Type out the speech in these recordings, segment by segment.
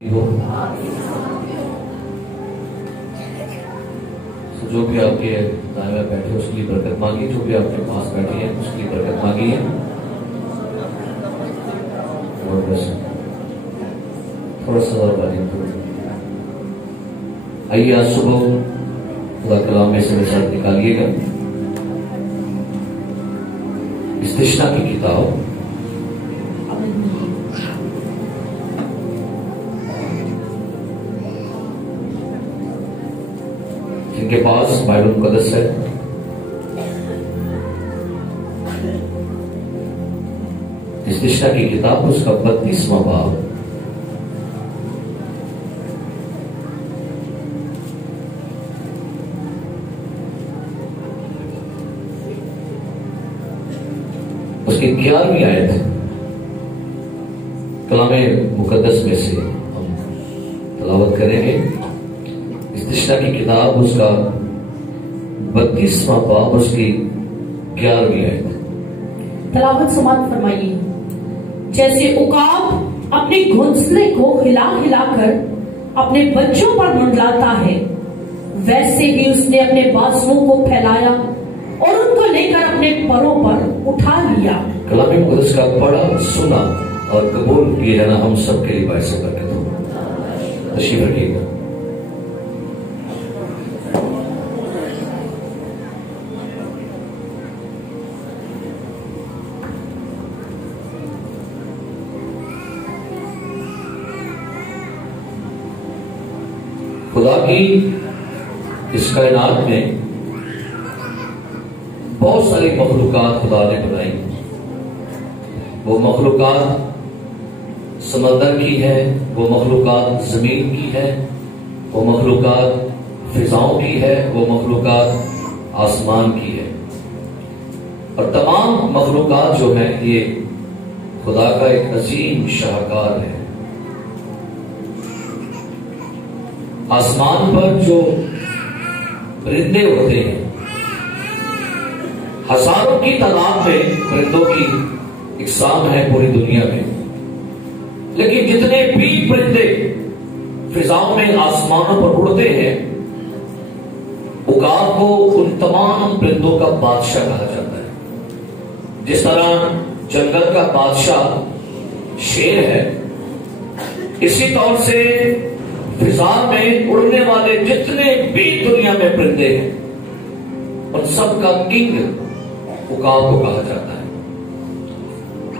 جو بھی آپ کے دائیں میں بیٹھے اس کی برکت مانگی، جو بھی آپ کے پاس بیٹھے ہیں اس کی برکت مانگی ہے. اور بس تھوڑا سا اور آئیے آج صبح خدا کلام میں سے میرے ساتھ نکالیے گا استشنا کی کتاب. جن کے پاس بائبل مقدس ہے استشنا کی کتاب اس کا 32واں باب. اس کی 11ویں آیت کلام مقدس میں سے ہم تلاوت کریں گے. استشنا کی کتاب اس کا 32واں باب اس کی 11ویں آیت. تلاوت سماعت فرمائیے. جیسے عقاب اپنے گھونسلے کو ہلا ہلا کر اپنے بچوں پر منڈلاتا ہے، ویسے ہی اس نے اپنے بازوؤں کو پھیلایا اور ان کو لے کر اپنے پروں پر اٹھا لیا. کلام مقدس کا پڑھا، سنا اور قبول کیے جانا ہم سب کے لیے باعث برکت ہو. تشریف رکھیے گا. خدا کی اس کائنات میں بہت ساری مخلوقات خدا نے بنائی. وہ مخلوقات سمندر کی ہے، وہ مخلوقات زمین کی ہے، وہ مخلوقات فضاؤں کی ہے، وہ مخلوقات آسمان کی ہے. اور تمام مخلوقات جو ہیں یہ خدا کا ایک عظیم شاہکار ہے. آسمان پر جو پرندے اڑتے ہیں، ہزاروں کی تعداد میں پرندوں کی اقسام ہے پوری دنیا میں، لیکن جتنے بھی پرندے فضاؤں میں آسمانوں پر اڑتے ہیں، عقاب کو ان تمام پرندوں کا بادشاہ کہا جاتا ہے. جس طرح جنگل کا بادشاہ شیر ہے، اسی طور سے فضا میں اڑنے والے جتنے بھی دنیا میں پرندے ہیں ان سب کا کنگ عقاب کو کہا جاتا ہے.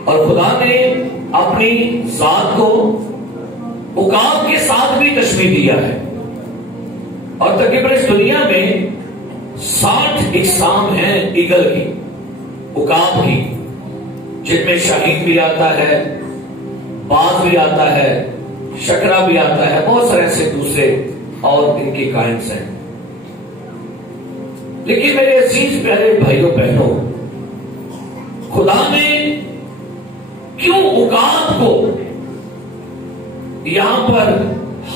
اور خدا نے اپنی ذات کو عقاب کے ساتھ بھی تشبیہ دیا ہے. اور تقریباً اس دنیا میں 60 اقسام ہیں ایگل کی، عقاب کی، جن میں شاہین بھی آتا ہے، باز بھی آتا ہے، شکرا بھی آتا ہے، بہت سارے ایسے دوسرے اور ان کے کائنڈز ہیں. لیکن میرے عزیز پیارے بھائیوں بہنوں، خدا نے کیوں عقاب کو یہاں پر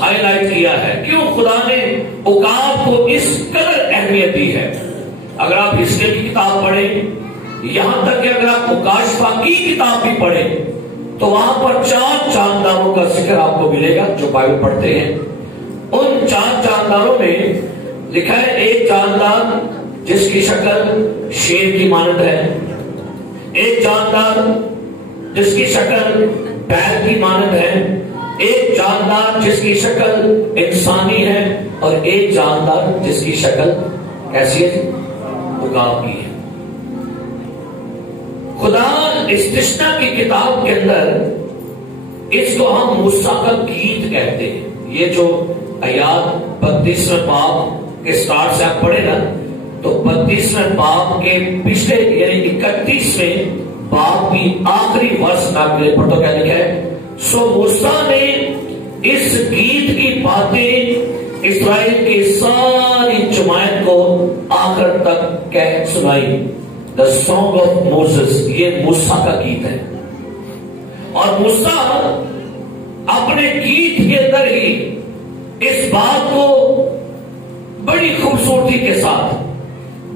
ہائی لائٹ کیا ہے؟ کیوں خدا نے عقاب کو اس قدر اہمیت دی ہے؟ اگر آپ ہسٹری کی کتاب پڑھیں، یہاں تک کہ اگر آپ مکاشفہ کی کتاب بھی پڑھیں تو وہاں پر 4 چانداروں کا ذکر آپ کو ملے گا. جو بائبل پڑھتے ہیں ان 4 چانداروں میں لکھا ہے ایک چاندار جس کی شکل شیر کی مانند ہے، ایک چاندار جس کی شکل بیل کی مانند ہے، ایک چاندار جس کی شکل انسانی ہے، اور ایک چاندار جس کی شکل کیسی ہے؟ عقاب کی ہے. خدا استشنا کی کتاب کے اندر اس کو ہم موسیٰ کا گیت کہتے ہیں. یہ جو آیات 32ویں باب کے سٹارٹ سے آپ پڑھے نا، تو 32ویں باب کے پچھلے یعنی 31ویں باب کی آخری ورس آپ کے پڑھو کیا لکھا ہے؟ سو موسیٰ نے اس گیت کی باتیں اسرائیل کی ساری جماعت کو آخر تک کہہ سنائی. The Song of Moses، یہ موسیٰ کا گیت ہے. اور موسیٰ اپنے گیت کے اندر ہی اس بات کو بڑی خوبصورتی کے ساتھ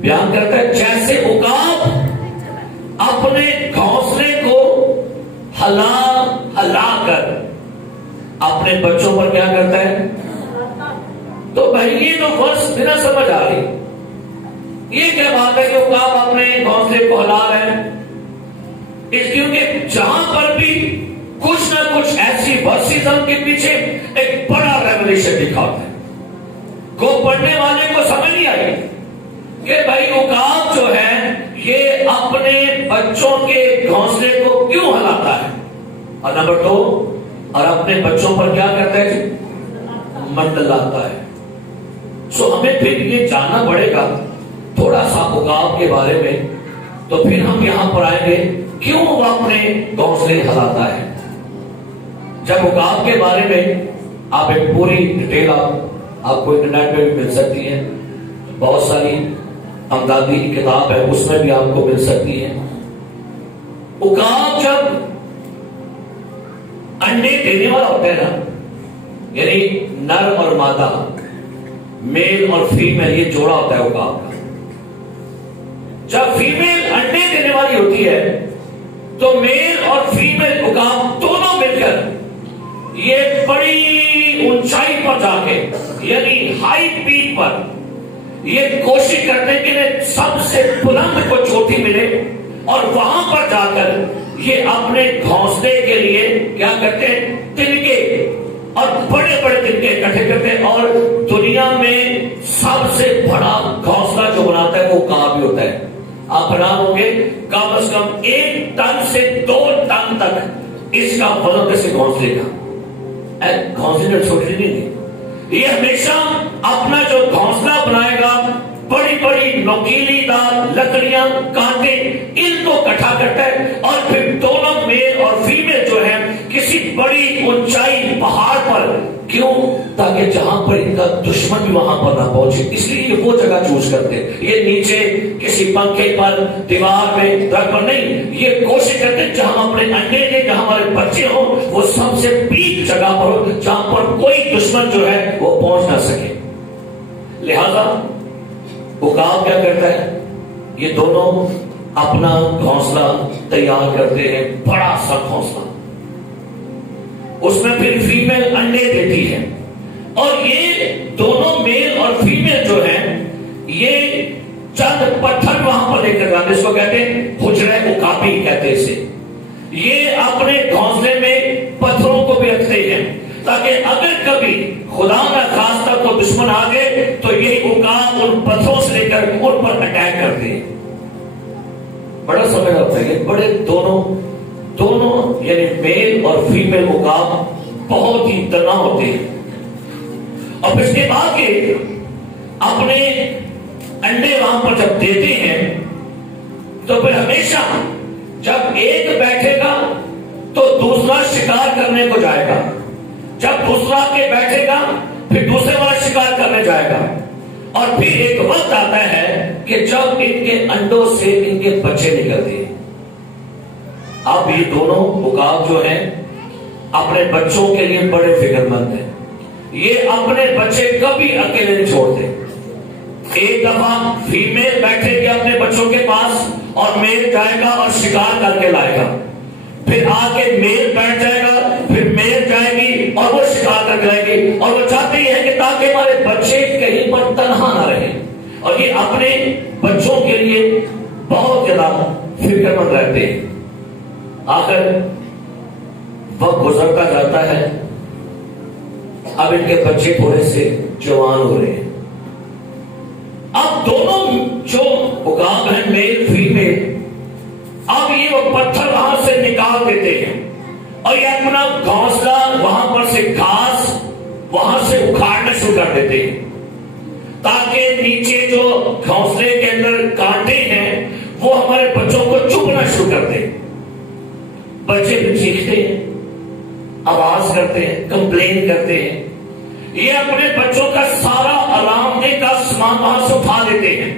بیان کرتا ہے. جیسے عقاب اپنے گھونسلے کو ہلا ہلا کر اپنے بچوں پر کیا کرتا ہے؟ تو بھائی یہ تو فرض بنا سمجھ آ رہی، یہ کیا بات ہے کہ عقاب اپنے گھونسلے کو ہلا رہے ہیں؟ اس کیونکہ جہاں پر بھی کچھ نہ کچھ ایسی ورسزم کے پیچھے ایک بڑا ریولیشن لکھا ہوتا ہے، کو پڑھنے والے کو سمجھ نہیں آئی کہ بھائی عقاب جو ہے یہ اپنے بچوں کے گھونسلے کو کیوں ہلاتا ہے، اور نمبر 2 اور اپنے بچوں پر کیا کرتا ہے؟ منڈلاتا ہے۔ سو ہمیں پھر یہ جاننا پڑے گا تھوڑا سا عقاب کے بارے میں، تو پھر ہم یہاں پر آئیں گے کیوں وہ اپنے گھونسلے ہلاتا ہے۔ جب عقاب کے بارے میں آپ ایک پوری ڈیٹیل آپ کو انٹرنیٹ پہ بھی مل سکتی ہے، بہت ساری امدادی کتاب ہے اس میں بھی آپ کو مل سکتی ہے۔ عقاب جب انڈے دینے والا ہوتا ہے نا، یعنی نر اور مادہ، میل اور فیمیل، یہ جوڑا ہوتا ہے عقاب کا۔ جب فیمیل انڈے دینے والی ہوتی ہے تو میل اور فیمیل عقاب دونوں مل کر یہ بڑی اونچائی پر جا کے، یعنی ہائی پیک پر یہ کوشش کرتے ہیں کہ سب سے بلند کو چوٹی ملے، اور وہاں پر جا کر یہ اپنے گھونسلے کے لیے کیا کرتے ہیں؟ تنکے اور بڑے بڑے تنکے اکٹھے کرتے ہیں، اور دنیا میں سب سے بڑا گھونسلہ جو بناتا ہے وہ عقاب ہی ہوتا ہے۔ آپ حیران ہوں گے، کم از کم 1 ٹن سے 2 ٹن تک اس کا وزن کیسے گھونسلے کا، گھونسلے چھوٹی نہیں تھی، یہ ہمیشہ اپنا جو گھونسلہ بنائے گا بڑی بڑی نوکیلی دار لکڑیاں، کانٹے، ان کو اکٹھا کرتا ہے، اور پھر دونوں میل اور فیمیل جو ہے کسی بڑی اونچائی پہاڑ پر، کیوں؟ تاکہ جہاں پر ان کا دشمن بھی وہاں پر نہ پہنچے، اس لیے یہ وہ جگہ چوز کرتے ہیں۔ یہ نیچے کسی پنکھے پر، دیوار میں، درخت پر نہیں، یہ کوشش کرتے ہیں جہاں اپنے انڈے دے، جہاں ہمارے بچے ہوں، وہ سب سے پیک جگہ پر ہو جہاں پر کوئی دشمن جو ہے وہ پہنچ نہ سکے۔ لہذا عقاب کیا کرتا ہے؟ یہ دونوں اپنا گھونسلہ تیار کرتے ہیں، بڑا سا گھونسلہ، اس میں پھر فیمیل انڈے دیتی ہے، اور یہ دونوں میل اور فیمیل جو ہیں یہ چند پتھر وہاں پر لے کر جاتے، اس کو کہتے ہیں حجرہ عقابی کہتے ہیں اسے۔ یہ اپنے گھونسلے میں پتھروں کو بھی رکھتے ہیں تاکہ اگر کبھی خدا نہ خواستہ کو دشمن آ گئے تو یہی عقاب ان پتھروں سے لے کر ان پر اٹیک کرتے ہیں۔ بڑا سمجھ ہوتا ہے، بڑے دونوں یعنی میل اور فیمیل عقاب بہت ہی تنا ہوتے ہیں، اور اس کے بعد کے اپنے انڈے وہاں پر جب دیتے ہیں تو پھر ہمیشہ جب ایک بیٹھے گا تو دوسرا شکار کرنے کو جائے گا، جب دوسرا کے بیٹھے گا پھر دوسرے والا شکار کرنے جائے گا، اور پھر ایک وقت آتا ہے کہ جب ان کے انڈوں سے ان کے بچے نکلتے ہیں۔ اب یہ دونوں عقاب جو ہیں اپنے بچوں کے لیے بڑے فکر مند ہیں، یہ اپنے بچے کبھی اکیلے نہیں چھوڑتے۔ ایک دفعہ فیمیل بیٹھے گی اپنے بچوں کے پاس اور میل جائے گا اور شکار کر کے لائے گا، پھر آ کے میل بیٹھ جائے گا، پھر میل جائے گی اور وہ شکار کر کے لائے گی، اور وہ چاہتی ہے کہ تاکہ ہمارے بچے کہیں پر تنہا نہ رہے، اور یہ اپنے بچوں کے لیے بہت زیادہ فکر مند رہتے ہیں۔ آخر وقت گزرتا جاتا ہے، اب ان کے بچے تھوڑے سے جوان ہو رہے ہیں، اب دونوں جو عقاب ہیں میل فیمیل، اب یہ وہ پتھر وہاں سے نکال دیتے ہیں اور یہ اپنا گھونسلہ وہاں پر سے گھاس وہاں سے اکھاڑنا شروع کر دیتے ہیں تاکہ نیچے جو گھونسلے کے اندر کانٹے ہیں وہ ہمارے بچوں کو چبھنا شروع کر دیں۔ بچے بھی چیختے ہیں، آواز کرتے ہیں، کمپلین کرتے ہیں، یہ اپنے بچوں کا سارا آرام دہ کا سامان وہاں سے اٹھا دیتے ہیں،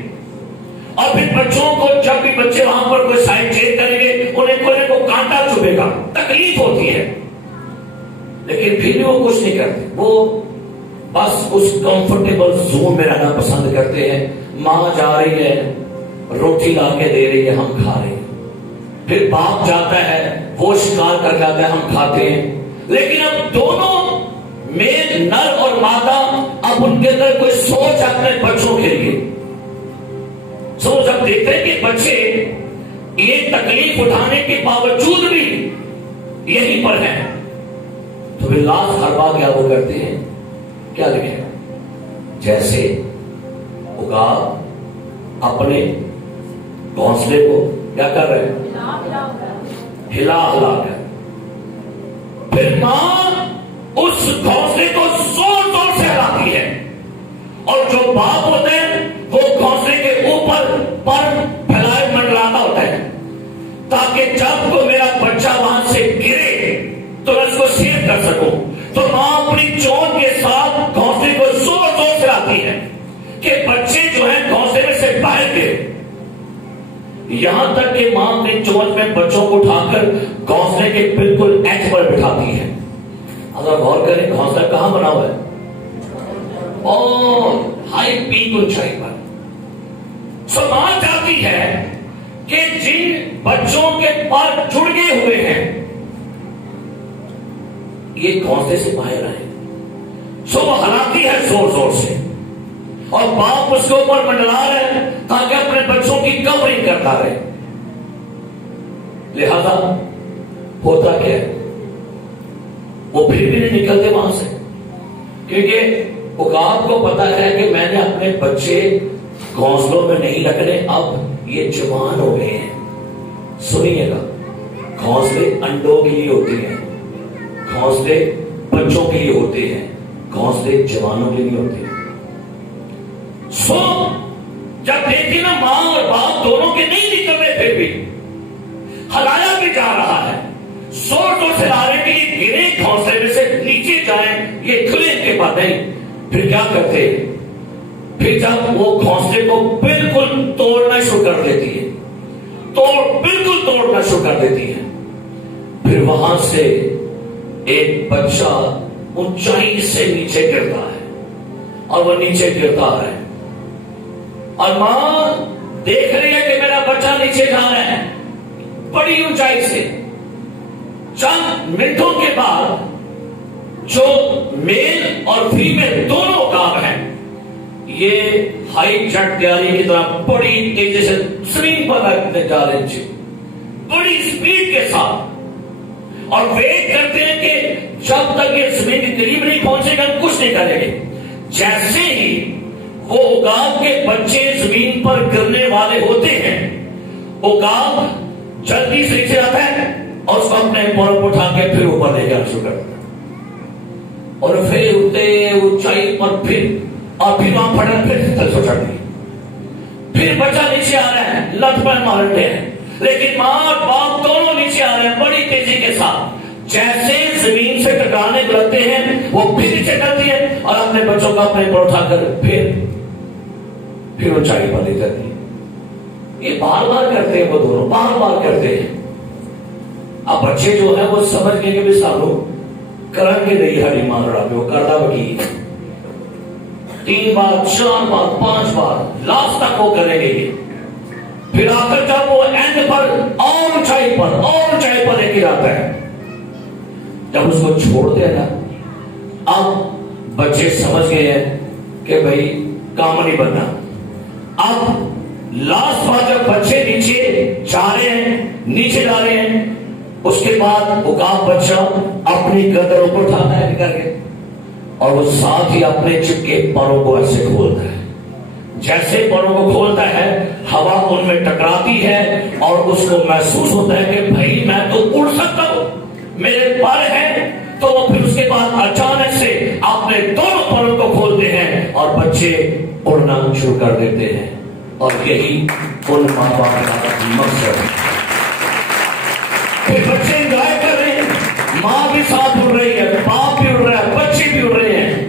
اور پھر بچوں کو جب بھی بچے وہاں پر کوئی سائڈ چینج کریں گے انہیں کوئی کو کانٹا چبھے گا، تکلیف ہوتی ہے، لیکن پھر بھی وہ کچھ نہیں کرتے، وہ بس اس کمفرٹیبل زون میں رہنا پسند کرتے ہیں۔ ماں جا رہی ہے، روٹی لا کے دے رہی ہے، ہم کھا رہے ہیں، پھر باپ جاتا ہے، وہ شکار کر جاتا ہے، ہم کھاتے ہیں، لیکن اب دونوں میل نر اور مادہ اب ان کے اندر کوئی سوچ اپنے بچوں کے لیے سوچ اب دیکھتے ہیں کہ بچے یہ تکلیف اٹھانے کے باوجود بھی یہیں پر ہیں تو پھر لاس ہر بار کیا وہ کرتے ہیں کیا لکھے جیسے عقاب اپنے گھونسلے کو کیا کر رہے ہیں ہلا ہلا کر پھر ماں اس گھونسلے کو زور زور سے ہلاتی ہے اور جو باپ ہوتے ہیں وہ گھونسلے کے اوپر پر پھیلائے منڈلاتا ہوتا ہے تاکہ جب کو میرا بچہ وہاں سے گرے تو میں اس کو سیو کر سکوں تو ماں اپنی چونچ کے ساتھ گھونسلے کو زور زور سے آتی ہے کہ بچے جو ہیں گھونسلے میں سے باہر گرے یہاں تک کہ ماں اپنی چونچ میں بچوں کو اٹھا کر گھونسلے کے بالکل ایج پر بٹھاتی ہے اگر غور کریں گھونسلہ کہاں بنا ہوا ہے اور ہائی پیک اونچائی پر سو ماں چاہتی ہے کہ جن بچوں کے پر جڑے ہوئے ہیں یہ گھونسلے سے باہر آئے سو وہ ہلاتی ہے زور زور سے اور باپ اس کے اوپر منڈلا رہے تاکہ اپنے بچوں کی کورنگ کرتا رہے لہذا ہوتا کیا ہے وہ پھر بھی نہیں نکلتے وہاں سے کیونکہ عقاب کو پتا ہے کہ میں نے اپنے بچے گھونسلوں میں نہیں رکھنے اب یہ جوان ہو گئے ہیں سنیے گا گھونسلے انڈوں کے لیے ہوتے ہیں گھونسلے بچوں کے لیے ہوتے ہیں گھونسلے جوانوں کے لیے ہوتے ہیں سو جب دیکھی نا ماں اور باپ دونوں کے نہیں نکل رہے پھر بھی ہلایا بھی جا رہا ہے زور زور سے لا رہے کہ یہ گرے گھونسلے میں سے نیچے جائیں یہ کھلے کے بعد نہیں پھر کیا کرتے پھر جب وہ گھونسلے کو بالکل توڑنا شروع کر دیتی ہے بالکل توڑنا شروع کر دیتی ہے پھر وہاں سے ایک بچہ اونچائی سے نیچے گرتا ہے اور وہ نیچے گرتا ہے اور ماں دیکھ رہی ہے کہ میرا بچہ نیچے جا رہا ہے بڑی اونچائی سے چند منٹوں کے بعد جو میل اور فیمیل دونوں عقاب ہیں یہ ہائی جٹ تیاری کی طرح بڑی تیزی سے زمین پر رکھنے جا رہے ہیں بڑی اسپیڈ کے ساتھ اور ویٹ کرتے ہیں کہ جب تک یہ زمین کے قریب نہیں پہنچے گا کچھ نہیں کریں گے جیسے ہی وہ عقاب کے بچے زمین پر گرنے والے ہوتے ہیں عقاب جلدی سے نیچے آتا ہے اور اس کو اپنے پاؤں کو اٹھا کے پھر اوپر لے جانا شروع کرتا ہے اور پھر اٹھتے اونچائی پر پھر وہاں پھٹنا پھر تل سو چڑھ گئی پھر بچہ نیچے آ رہا ہے لت پر مارتے ہیں لیکن ماں اور باپ دونوں نیچے آ رہے ہیں بڑی تیزی کے ساتھ جیسے زمین سے ٹکرانے لگتے ہیں وہ پھر نیچے کرتی ہے اور اپنے بچوں کو اپنے پر اٹھا کر پھر اونچائی پر لے جاتی ہے یہ بار بار کرتے ہیں وہ دونوں بار بار کرتے ہیں اب بچے جو ہیں وہ سمجھ گئے کہ بھی سالوں کریں گے نہیں ہری مان رہا وہ کردہ وکیل 3 بار 4 بار 5 بار لاسٹ تک وہ کریں گے پھر آ کر جب وہ اینڈ پر اور اونچائی پر لے کے جاتا ہے جب اس کو چھوڑتے ہیں نا اب بچے سمجھ گئے ہیں کہ بھائی کام نہیں بننا اب لاسٹ بار جب بچے نیچے جا رہے ہیں اس کے بعد عقاب بچہ اپنی گردن اوپر اٹھاتا ہے کر کے اور وہ ساتھ ہی اپنے چپکے پروں کو ایسے کھولتا ہے جیسے پروں کو کھولتا ہے ہوا ان میں ٹکراتی ہے اور اس کو محسوس ہوتا ہے کہ بھائی میں تو اڑ سکتا ہوں میرے پر ہے تو وہ پھر اس کے بعد اچانک سے اپنے دونوں پروں کو کھولتے ہیں اور بچے اڑنا شروع کر دیتے ہیں اور یہی ان ماں باپ کا مقصد ہے بچے انجوائے کر رہے ہیں ماں بھی ساتھ اڑ رہی ہے باپ بھی اڑ رہا ہے بچے بھی اڑ رہے ہیں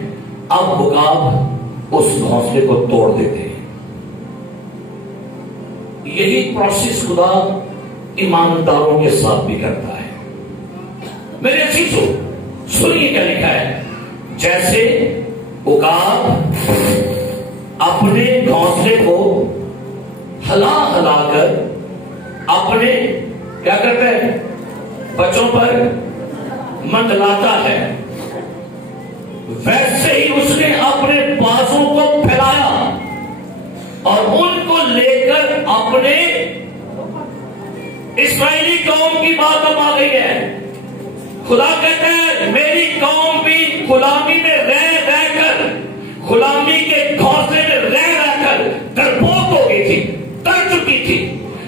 اب عقاب اس گھونسلے کو توڑ دیتے ہیں یہی پروسیس خدا ایمانداروں کے ساتھ بھی کرتا ہے میرے عزیزو سنیے کیا لکھا ہے جیسے عقاب اپنے گھونسلے کو ہلا ہلا کر اپنے کیا کرتا ہے بچوں پر منڈلاتا ہے ویسے ہی اس نے اپنے بازوں کو پھیلایا اور ان کو لے کر اپنے اسرائیلی قوم کی بات اب آ گئی ہے. خدا کہتا ہے میری قوم بھی غلامی میں رہ کر، غلامی کے گھونسلے میں رہ کر ڈرپوک ہو گئی تھی، ڈر چکی تھی.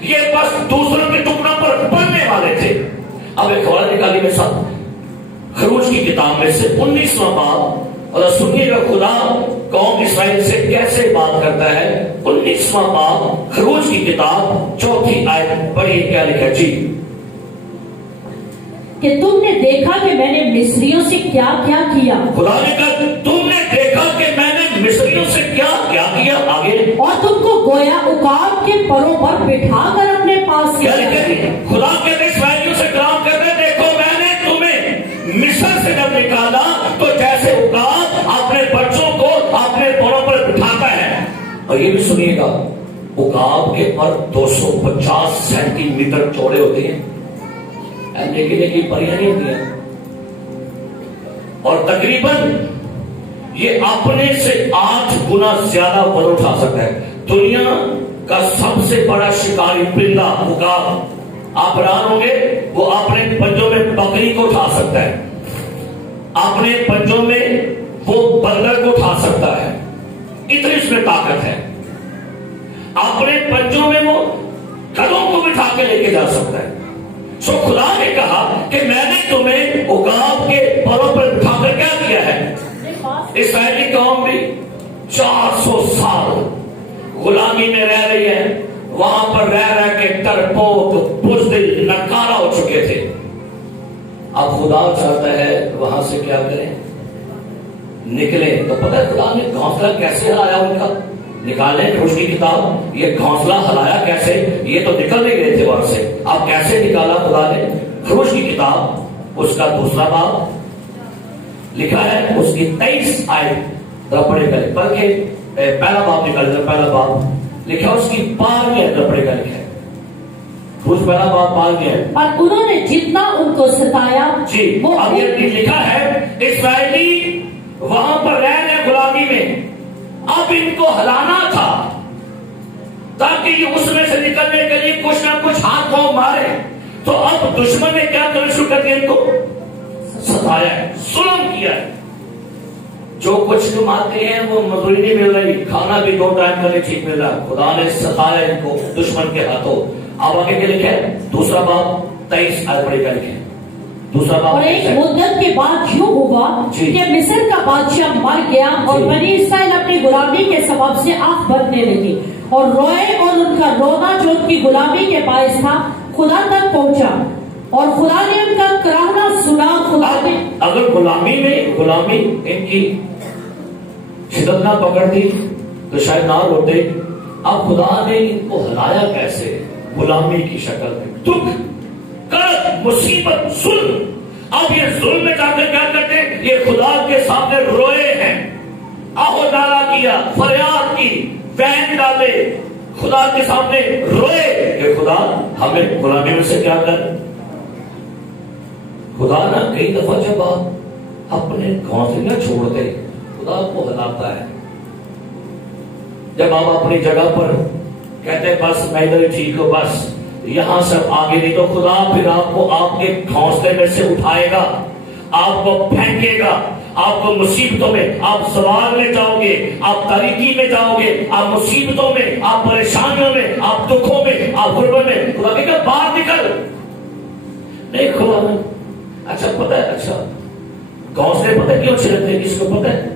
یہ بس دوسروں کے ٹکڑوں پر بننے والے تھے. اب ایک حوالہ نکالی میں ساتھ خروج کی کتاب میں سے 19واں باب، اور سنیے گا خدا قوم اسرائیل سے کیسے بات کرتا ہے. 19واں باب خروج کی کتاب 4 آیت پڑھیے کیا لکھا جی. کہ تم نے دیکھا کہ میں نے مصریوں سے کیا کیا کیا. خدا نے کہا تم نے دیکھا کہ میں نے مصریوں سے کیا کیا کیا. آگے اور تم کو گویا عقاب کے پروں پر بٹھا کر اپنے پاس کیا لکھا. خدا کہتے اسرائیلیوں سے کلام کرتے دیکھو میں نے تمہیں مصر سے جب نکالا تو جیسے عقاب اپنے بچوں کو اپنے پروں پر بٹھاتا ہے. اور یہ بھی سنیے گا عقاب کے پر 250 سینٹی میٹر چوڑے ہوتے ہیں، لیکن پریاں نہیں ہوتی ہیں، اور تقریباً یہ اپنے سے 8 گنا زیادہ وزن اٹھا سکتا ہے. دنیا کا سب سے بڑا شکاری پرندہ عقاب، آپ حیران ہوں گے، وہ اپنے پنجوں میں بکری کو اٹھا سکتا ہے، اپنے پنجوں میں وہ بندر کو اٹھا سکتا ہے، اتنی اس میں طاقت ہے. اپنے پنجوں میں وہ گدھوں کو بٹھا کے لے کے جا سکتا ہے. سو خدا نے کہا کہ میں نے تمہیں عقاب کے پروں پر بٹھا کر کیا کیا ہے. اسرائیلی قوم بھی 400 سال غلامی میں رہ رہی ہے، وہاں پر رہ کے ڈرپوک بزدل نکارا ہو چکے تھے. اب خدا چاہتا ہے وہاں سے کیا کریں، نکلیں. تو پتہ ہے خدا نے گھونسلہ کیسے ہلایا ان کا. نکالیں خروج کی کتاب، یہ گھونسلہ ہلایا کیسے، یہ تو نکل نہیں گئے تھے وہاں سے. اب کیسے نکالا خدا نے. خروج کی کتاب اس کا 2 باب لکھا ہے، اس کی 23 آیت پڑھے گا، بلکہ پہلا باب نکال دیں. پہلا باب لکھا اس کی 12ویں آیت پڑھے گا. لکھا ہے خروج پہلا باب 12ویں آیت. اور انہوں نے جتنا ان کو ستایا جی. اب یہ لکھا ہے اسرائیلی وہاں پر رہ رہے غلامی میں، اب ان کو ہلانا تھا تاکہ یہ اس میں سے نکلنے کے لیے کچھ نہ کچھ ہاتھ پاؤں مارے. تو اب دشمن نے کیا کرنا شروع کر دیا، ان کو ستایا ہے، ظلم کیا ہے. جو کچھ تم آتے ہیں وہ مزدوری نہیں مل رہی، کھانا بھی 2 ٹائم کا نہیں ٹھیک مل رہا. خدا نے ستایا ان کو دشمن کے ہاتھوں. اب آگے کیا لکھا ہے 2 باب 23 آیت پڑھے گا. لکھے 2 باب. اور ایک مدت کے بعد یوں ہوا کہ مصر کا بادشاہ مر گیا اور بنی اسرائیل اپنی غلامی کے سبب سے آنکھ بھرنے لگی اور روئے، اور ان کا رونا جو ان کی غلامی کے باعث تھا خدا تک پہنچا اور خدا نے ان کا کراہنا سنا. خدا نے اگر غلامی ان کی شدت نہ پکڑتی تو شاید نہ روتے. اب خدا نے ان کو ہلایا کیسے، غلامی کی شکل میں، دکھ کرد مصیبت ظلم. اب یہ ظلم میں جا کر کیا کرتے ہیں، یہ خدا کے سامنے روئے ہیں، آہو نالا کیا، فریاد کی، وین ڈالے، خدا کے سامنے روئے کہ خدا ہمیں غلامی میں سے کیا کر. خدا نہ کئی دفعہ جب آپ اپنے گھونسلے نہ چھوڑتے، خدا کو ہلاتا ہے. جب آپ اپنی جگہ پر کہتے ہیں بس میں ادھر ٹھیک ہوں، بس یہاں سے آگے نہیں، تو خدا پھر آپ کو آپ کے گھونسلے میں سے اٹھائے گا، آپ کو پھینکے گا، آپ کو مصیبتوں میں آپ سوال میں جاؤ گے، آپ تاریکی میں جاؤ گے، آپ مصیبتوں میں، آپ پریشانیوں میں، آپ دکھوں میں، آپ غربت میں. خدا کہے گا باہر نکل. نہیں خدا نے اچھا پتہ ہے، اچھا گھونسلے پتہ کیوں اچھے لگتے ہیں، کس کو پتہ ہے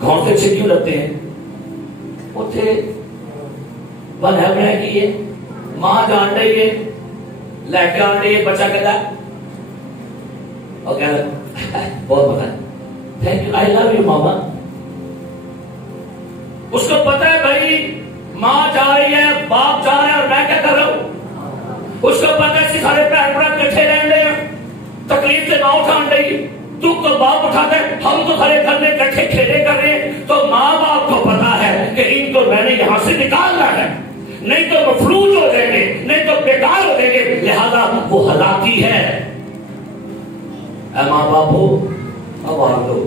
گھونسلے اچھے کیوں لگتے ہیں. اتنے بن ہے کہ یہ ماں جان رہی ہے، لے کے آ رہی ہے، بچہ کہتا ہے اور کہہ رہا بہت پتہ ہے، thank you, I love you mama. اس کو پتہ ہے بھائی ماں جا رہی ہے، باپ جا رہا ہے، اور میں کیا کر رہا ہوں. اس کو پتہ ہے سارے بھائی بڑا کٹھے رہ رہے ہیں، تکلیف سے نہ اٹھان رہی، دکھ تو باپ اٹھاتا ہے، ہم تو سارے گھر میں کٹھے کھیلے کر رہے ہیں. تو ماں باپ کو پتا ہے کہ ان کو میں نے یہاں سے نکالنا ہے، نہیں تو مفلوج ہو جائیں گے، نہیں تو بیکار ہو جائیں گے، لہذا وہ ہلاتی ہے. اے ماں باپ ہو اب آ دو،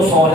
100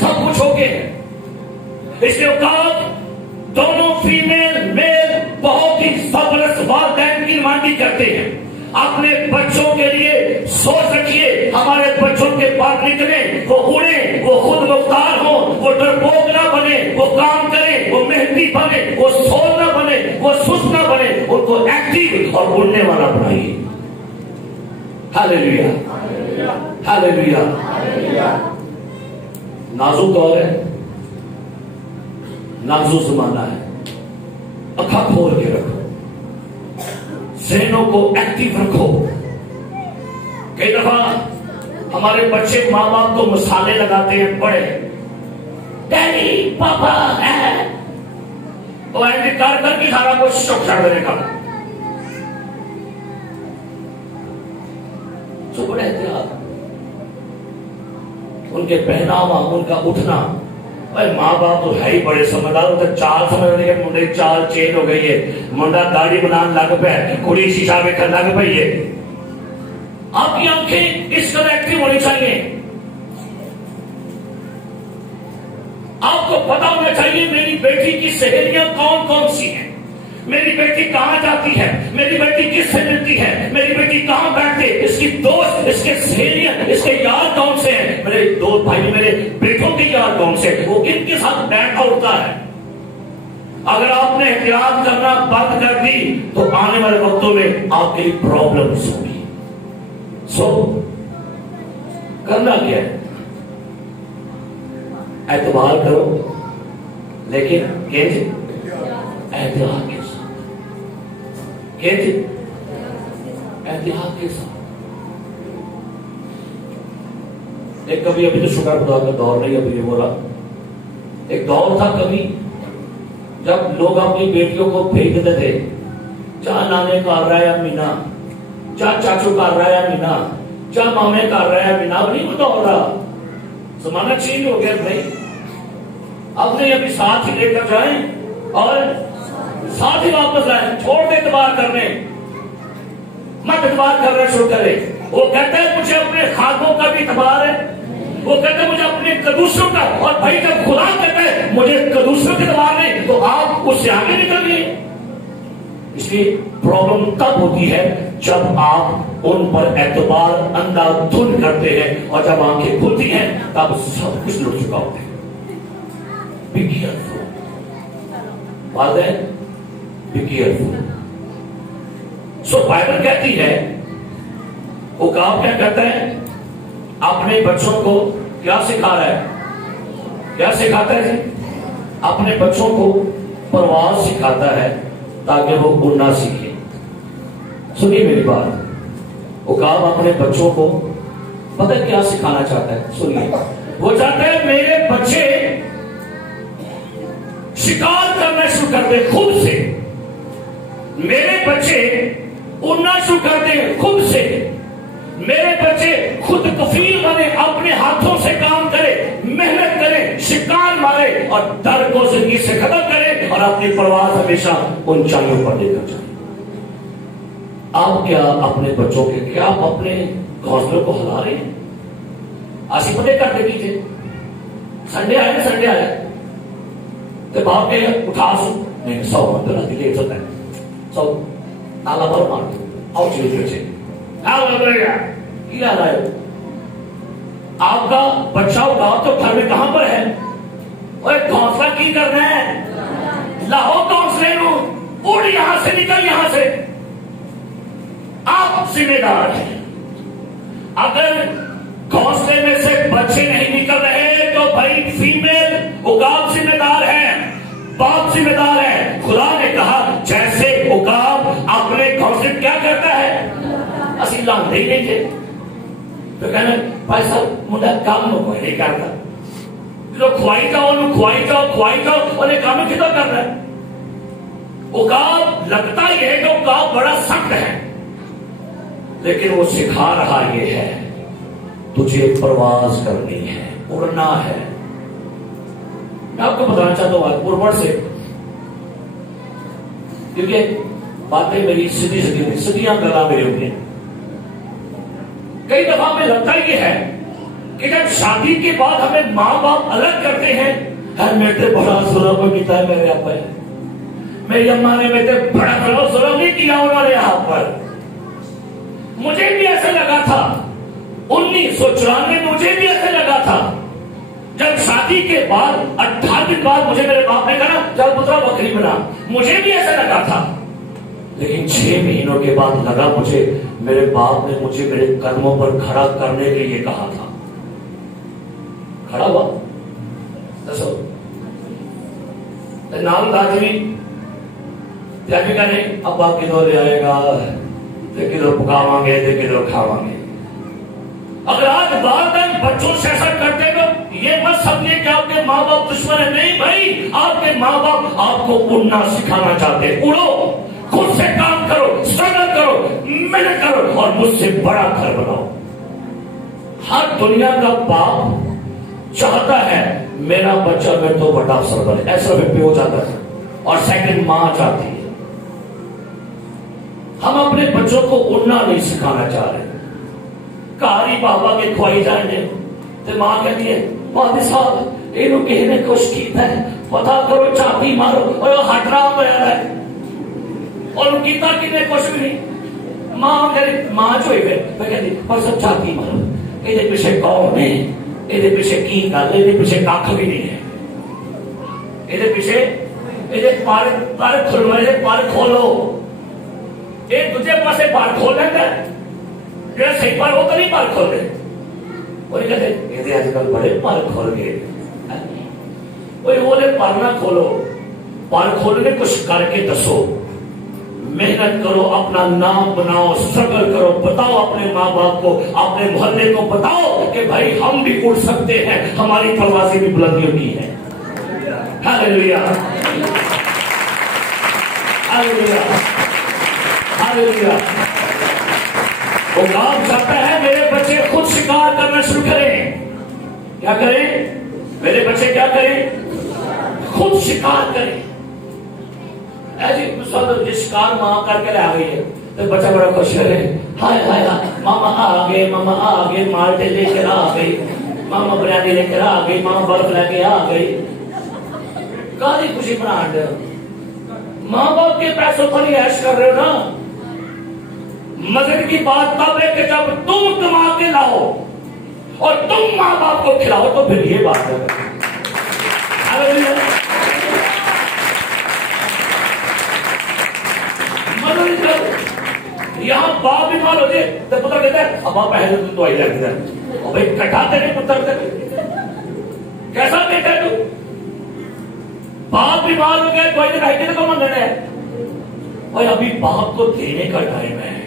سب کچھ اوکے ہے. اس لیے اوقات دونوں فیمیل میل بہت ہی زبردست والدین کی نمائندگی کرتے ہیں. اپنے بچوں کے لیے سوچ رکھیے, ہمارے بچوں کے پاس نکلے, وہ اڑے, وہ خود مختار ہو, وہ ڈرپوک نہ بنے, وہ کام کرے, وہ محنتی بنے, وہ سول نہ بنے, وہ سست نہ بنے, ان کو ایکٹیو اور اڑنے والا بنائیے. ہاللیلویا, ہاللیلویا. نازک دور ہے, نازک زمانہ ہے. اکھا کھول کے رکھو, ذہنوں کو ایکٹیو رکھو. کئی دفعہ ہمارے بچے ماں باپ کو مسالے لگاتے ہیں بڑے, ڈیڈی پاپا ہے, تو ایسے کر کر کے سارا کچھ چوک چھڑ دینے کا. تو بڑے احتیاط, ان کے پہناوا, ان کا اٹھنا. ماں باپ تو ہے ہی بڑے سمجھدار ہوتے, چال سمجھنے کے منڈے چال چینج ہو گئی ہے, منڈا داڑھی بنان لگ پہ, کڑی شیشہ ویکھن لگ پئی ہے. آپ کی آنکھیں اس طرح ایکٹیو ہونی چاہیے. آپ کو پتا ہونا چاہیے میری بیٹی کی سہیلیاں کون کون سی ہیں, میری بیٹی کہاں جاتی ہے, میری بیٹی کس سے ملتی ہے, میری بیٹی کہاں بیٹھتے, اس کی دوست, اس کے سہیلیاں, اس کے یار کون سے ہیں, میرے دو بھائی, میرے بیٹوں کے یار کون سے, وہ کن کے ساتھ بیٹھا اٹھتا ہے. اگر آپ نے احتیاط کرنا بند کر دی تو آنے والے وقتوں میں آپ کے لیے پرابلمز ہوگی. سو کرنا کیا ہے, اعتبار کرو, لیکن احتیاط کے ساتھ, احتیاط کے ساتھ. ایک کبھی ابھی تو شکر خدا کا دور نہیں, ابھی ہو رہا. ایک دور تھا کبھی جب لوگ اپنی بیٹیوں کو بھیجتے تھے, چاہ نانے کر رہا ہے مینا, چاہ چاچو کر رہا ہے مینا, چاہ مامے کر رہا ہے مینا. نہیں وہ دور رہا, زمانہ چینج ہو گیا بھائی. اب نہیں, ابھی ساتھ ہی لے کر جائیں اور ساتھ ہی واپس آئیں, چھوڑ دے اعتبار کرنے, مت اعتبار کرنا شروع کرے. وہ کہتا ہے مجھے اپنے خاکوں کا بھی اعتبار ہے, وہ کہتے ہیں مجھے اپنے قدوسوں کا, اور بھائی جب خدا کہتا ہے مجھے قدوسوں کے اعتبار نہیں, تو آپ اس سے آگے نکل گئے. اس لیے پرابلم تب ہوتی ہے جب آپ ان پر اعتبار اندھا دھن کرتے ہیں, اور جب آنکھیں کھلتی ہیں تب سب کچھ لٹ چکا ہوتا ہے. Be careful. والدین be careful. سو بائبل کہتی ہے, وہ کام کیا کرتا ہے, اپنے بچوں کو کیا سکھا رہا ہے, کیا سکھاتا ہے جی, اپنے بچوں کو پرواز سکھاتا ہے تاکہ وہ اڑنا سیکھے. سنیے میری بات, وہ کام اپنے بچوں کو پتہ کیا سکھانا چاہتا ہے, سنیے. وہ چاہتا ہے میرے بچے شکار کرنا شروع کر دیں خود سے, میرے بچے اڑنا شروع کر دیں خود سے, میرے بچے خود کفیل بنے, اپنے ہاتھوں سے کام کرے, محنت کرے, شکار مارے, اور ڈر کو زندگی سے ختم کرے, اور اپنی پرواز ہمیشہ اونچائیوں پر لے کر جائیں. آپ کیا اپنے بچوں کے, کیا آپ اپنے گھونسلوں کو ہلا رہے ہیں؟ آسی پتے کر دے کیجیے, سنڈے آئے, سنڈے آئے تو باپ کے اٹھا سو نہیں, 100 مطلب لیٹ ہوتا ہے, 100 تالا بھر مار دو, آؤ چلے بچے, کیا رہا ہے آپ کا بچہ اٹھا تو گھر میں کہاں پر ہے, اور گھونسلہ کی کرنا ہے, لاہو گھونسلے نو, اڑ یہاں سے, نکل یہاں سے. آپ ذمہ دار ہیں. اگر گھونسلے میں سے بچے نہیں نکل رہے تو بھائی فیمیل عقاب ذمہ دار ہے, باپ ذمہ دار ہے. خدا نے کہا جیسے عقاب اپنے گھونسلے کیا کرتا ہے, اسی لانتے ہی نہیں تھے, تو کہنا بھائی صاحب منڈا کام نو کوئی نہیں کرتا, جو کھوائی جاؤ کھوائی جاؤ کھوائی جاؤ, انہیں کام کتنا کرنا ہے. عقاب لگتا ہی ہے کہ عقاب بڑا سخت ہے, لیکن وہ سکھا رہا یہ ہے تجھے پرواز کرنی ہے, اڑنا ہے. میں آپ کو بتانا چاہتا ہوں پورمٹ سے, کیونکہ باتیں میری سیدھی سیدھی صدیاں گلا میرے ہوتے ہیں. کئی دفعہ ہمیں لگتا یہ ہے کہ جب شادی کے بعد ہمیں ماں باپ الگ کرتے ہیں، میرے بڑا ظلم کیتا ہے میرے آپ پر، میری اماں نے میرے بڑا ظلم نہیں کیا انہوں نے یہاں پر. مجھے بھی ایسے لگا تھا 1994 میں، مجھے بھی ایسے لگا تھا جب شادی کے بعد 18 دن بعد مجھے میرے باپ نے کہا چل پترا بکری بنا، مجھے بھی ایسا لگا تھا. لیکن 6 مہینوں کے بعد لگا مجھے میرے باپ نے مجھے میرے قدموں پر کھڑا کرنے کے لیے کہا تھا. کھڑا ہوا دسو نام تھا جی کا نہیں، اب آپ کدھر لے آئے گا، کدھر پکاواں گے، کدھر کھاواں گے. اگر آج والدین بچوں سے ایسا کرتے تو یہ مت سمجھے کہ آپ کے ماں باپ دشمن ہیں. نہیں بھائی، آپ کے ماں باپ آپ کو اڑنا سکھانا چاہتے ہیں. اڑو، خود سے کام کرو، اسٹرگل کرو، محنت کرو اور مجھ سے بڑا گھر بناؤ. ہر دنیا کا باپ چاہتا ہے میرا بچہ میں تو بڑا افسر بنے، ایسا بھی پیو جاتا ہے. اور سیکنڈ ماں چاہتی ہے. ہم اپنے بچوں کو اڑنا نہیں سکھانا چاہ رہے. کاری بابا کے کھوائی جائیں گے تو ماں کہتی ہے والد صاحب یہ کسی نے کچھ کیتا ہے، پتا کرو، چاپی مارو، اور وہ ہٹ رہا ہو رہا ہے اور کیتا کسی نے کچھ بھی نہیں. ماں جو ہے کہتی پر سب چاپی مارو، یہ پیچھے کون ہے، یہ پیچھے کی گل، یہ پیچھے کھ بھی نہیں ہے، یہ پیچھے یہ پر کھولو، یہ دوسرے پاسے پر کھول لیتا ہے، جو صحیح پر وہ تو نہیں پر کھول رہے. وہ کہتے یہ آج کل بڑے پر کھول گئے. وہ پر نہ کھولو، پر کھولنے کچھ کر کے دسو، محنت کرو، اپنا نام بناؤ، اسٹرگل کرو، بتاؤ اپنے ماں باپ کو، اپنے محلے کو بتاؤ کہ بھائی ہم بھی اڑ سکتے ہیں، ہماری پروازیں بھی بلندیوں کی ہیں. ہاللیلویا، ہاللیلویا، ہاللیلویا. وہ کام چاہتا ہے میرے بچے خود شکار کرنا شروع کریں. کیا کریں میرے بچے؟ کیا کریں؟ خود شکار کریں. ایسی شکار ماں کر کے لے آ گئی ہے تو بچہ بڑا خوش ہے، ہائے ہائے ماما آ گئے، ماما آ گئے، مالٹے لے کر آ گئی، ماما بریانی لے کر آ گئی، ماما برف لے کے آ گئی. کالی خوشی بنا دے. ماں باپ کے پیسوں پر ہی عیش کر رہے ہو نا. مزے کی بات تب ہے کہ جب تم کما کے لاؤ اور تم ماں باپ کو کھلاؤ تو پھر یہ بات ہے. یہاں باپ بیمار ہو جائے تو پتر کہتا ہے اب آپ پہلے تو دوائی لگتی ہے، اور بھائی کٹاتے نہیں پتر کیسا بیٹا ہے تو باپ بیمار ہو گئے دوائی دکھائی کے تو من ہے. اور ابھی باپ کو دینے کا ٹائم ہے،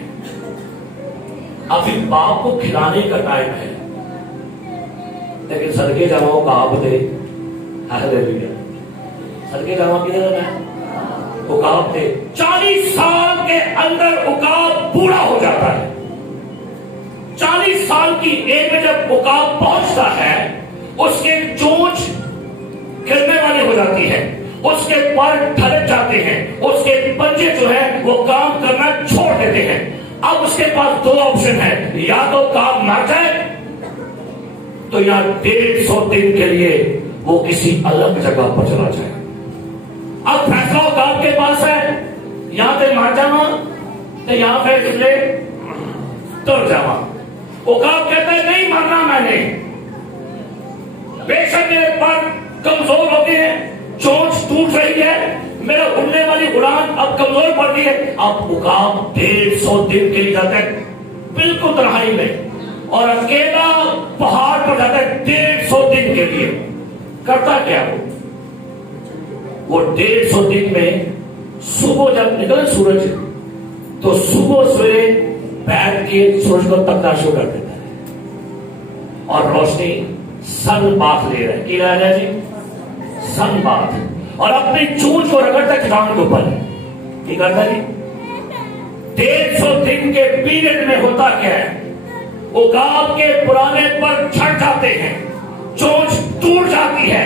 ابھی باپ کو کھلانے کا ٹائم ہے. لیکن صدقے جماؤ کا آپ دے. ہاللیلویا. صدقے جماؤ کدھر ہے؟ عقاب دے. 40 سال کے اندر عقاب پورا ہو جاتا ہے. 40 سال کی ایج میں جب عقاب پہنچتا ہے اس کے چونچ گرنے والی ہو جاتی ہے، اس کے پر ڈھلک جاتے ہیں، اس کے پنجے جو ہے وہ کام کرنا چھوڑ دیتے ہیں. اب اس کے پاس 2 آپشن ہے، یا تو کام مر جائے تو یا 150 دن کے لیے وہ کسی الگ جگہ پر چلا جائے. اب فیصلہ عقاب کے پاس ہے، یہاں سے مر جانا تو یہاں پہ اس لیے تر جانا. عقاب کہتا ہے نہیں مرنا میں نے، بے شک میرے پر کمزور ہو گئے ہیں، چونچ ٹوٹ رہی ہے، میرا اڑنے والی اڑان اب کمزور پڑ گئی ہے. اب عقاب 150 دن کے لیے جاتا ہے بالکل تنہائی میں اور اکیلا پہاڑ پر جاتا ہے 150 دن کے لیے. کرتا کیا وہ 150 دن میں صبح جب نکلے سورج تو صبح سویرے بیٹھ کے سورج کو تکنا شروع کر دیتا ہے اور روشنی سن بات لے رہا ہے. کیا لے رہا ہے جی؟ سن بات. اور اپنی چونچ کو رگڑتا کتاب کے اوپر. یہ کرتا جی 150 دن کے پیریڈ میں ہوتا کیا ہے؟ عقاب کے پرانے پر چھٹ جاتے ہیں، چونچ ٹوٹ جاتی ہے،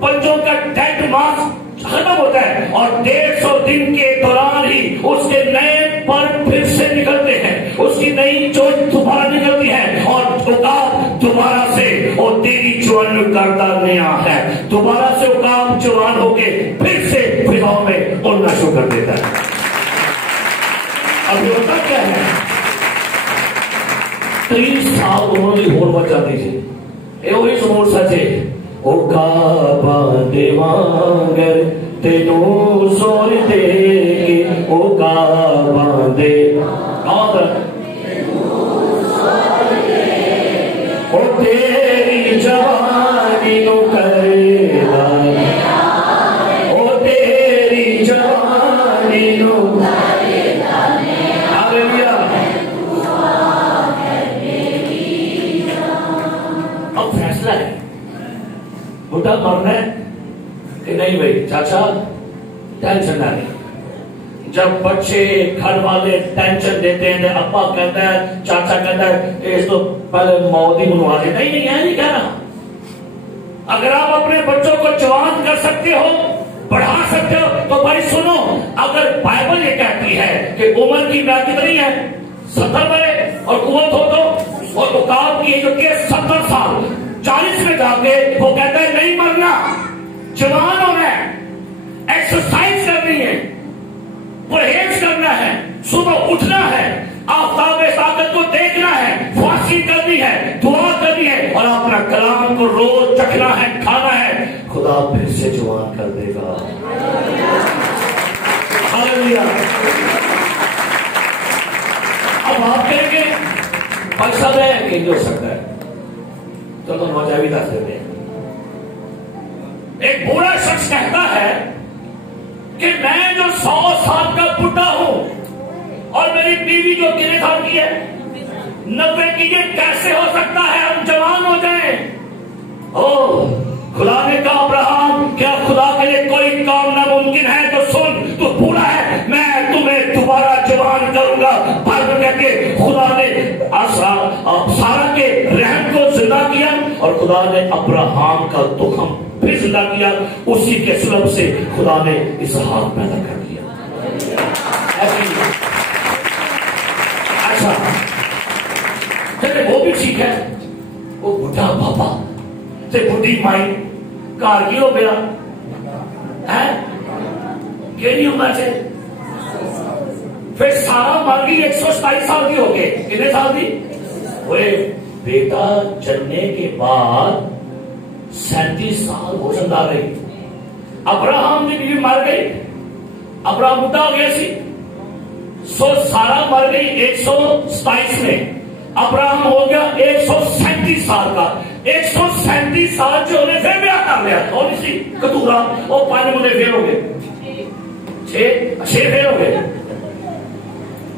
پنجوں کا ڈیڈ ماس ختم ہوتا ہے اور 150 دن کے دوران ہی اس کے نئے پر پھر سے نکلتے ہیں، اس کی نئی چوٹ دوبارہ نکلتی ہے، اور عقاب دوبارہ سے اور تیری جوان کرتا نیا ہے، دوبارہ سے عقاب جوان ہو کے پھر سے فضاؤں میں اڑنا شروع کر دیتا ہے۔ اب یہ ہوتا کیا ہے، 30 سال انہوں نے ہور بچا دیجیے، یہ وہی سمور سچے عقاب دیوانگر تینوں زور دے کے عقاب دے او تیری جوانی نو کرے گا، او تیری جوانی نو کرے گا، ہاللویا۔ اب فیصلہ ہے، بڈھا مرنا ہے کہ نہیں بھائی چاچا ٹینشن نہ لے۔ جب بچے گھر والے ٹینشن دیتے ہیں، ابا کہتا ہے، چاچا کہتا ہے اس تو پہلے موت ہی منوا دے، نہیں یہ نہیں کہنا۔ اگر آپ اپنے بچوں کو جوان کر سکتے ہو، پڑھا سکتے ہو، تو بھائی سنو، اگر بائبل یہ کہتی ہے کہ عمر کی میعاد کتنی ہے 70 برس اور قوت ہو تو، اور عقاب کی جو کہ 70 سال 40 میں جا کے وہ کہتا ہے نہیں مرنا، جوان ہونا ہے، ایکسرسائز کرنی ہے، پرہیز کرنا ہے، صبح اٹھنا ہے، آفتاب طاقت کو دیکھنا ہے، فاسٹنگ کرنی ہے، دعا کرنی ہے، اور اپنا کلام کو روز چکھنا ہے، کھانا ہے، خدا پھر سے جوان کر دے گا۔ ہاللویا۔ اب آپ کہیں گے مقصد ہے کہ جو ہو سکتا ہے، چلو نوجوان بھی دس دیتے ہیں۔ ایک بوڑھا شخص کہتا ہے کہ میں جو 100 سال کا بڈھا ہوں اور میری بیوی جو 3 سال کی ہے 90 کی، یہ کیسے ہو سکتا ہے ہم جوان ہو جائیں؟ خدا نے کہا ابراہیم کیا خدا کے لیے کوئی کام ناممکن ہے؟ تو سن، تو بوڑھا ہے، میں تمہیں دوبارہ جوان کروں گا۔ بائبل کہتی ہے خدا نے سارا کے رحم کو زندہ کیا، اور خدا نے ابراہیم کا تخم پھر زندہ کیا، اسی کے سلب سے خدا نے اسحاق پیدا کر دیا۔ اچھا چلے وہ بھی ٹھیک ہے، وہ بڈھا پاپا سے بڈھی مائی گھر کی ہو گیا ہے، کیڑی عمر سے پھر سارا مر گئی 127 سال کی ہو گئے، کتنے سال کی ہوئے؟ بیٹا جننے کے بعد 37 سال ہو جاتا رہی۔ ابراہم کی بیوی مر گئی، ابراہم بڈھا ہو گیا سی، سارا مر گئی 127 میں، ابراہم ہو گیا 137 سال کا۔ 137 سال جو انہیں پھر بیاہ کر لیا، تھوڑی سی کتورا اور 5 منڈے پھر ہو گئے، 6 پھر ہو گئے۔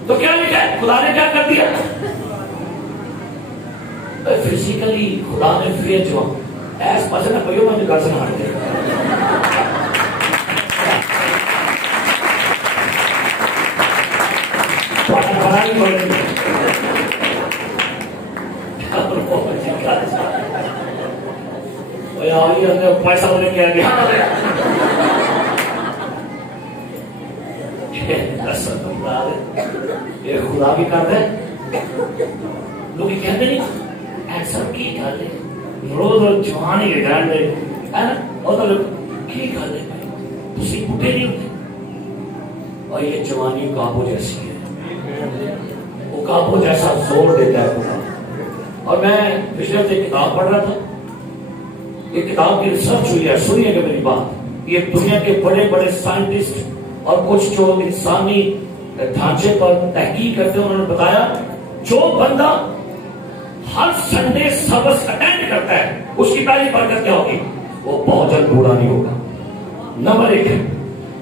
تو کیا لکھا ہے؟ خدا نے کیا کر دیا؟ فزیکلی خدا نے پھر جو ایس پاسے نہ پیو مجھے گھر سے ہٹ گئے۔ بنانی پڑے گی پیسہ ہونے کیا گیا، یہ خدا بھی کر دے۔ لوگ کہتے نہیں ایسا کی کر دے، روز روز جوان ہی رہن دے، اور تو لوگ کی کر دے تسی بڈھے نہیں ہوتے۔ اور یہ جوانی عقابوں جیسی ہے، عقابوں جیسا زور دیتا ہے خدا۔ اور میں پچھلے ہفتے ایک کتاب پڑھ رہا تھا، یہ کتاب کی ریسرچ ہوئی ہے، سنیے گا میری بات، یہ دنیا کے بڑے بڑے سائنٹسٹ اور کچھ جو انسانی ڈھانچے پر تحقیق کرتے ہیں، انہوں نے بتایا جو بندہ ہر سنڈے سبق اٹینڈ کرتا ہے اس کی پہلی برکت کیا ہوگی؟ وہ بہت جلد بوڑھا نہیں ہوگا۔ نمبر 1،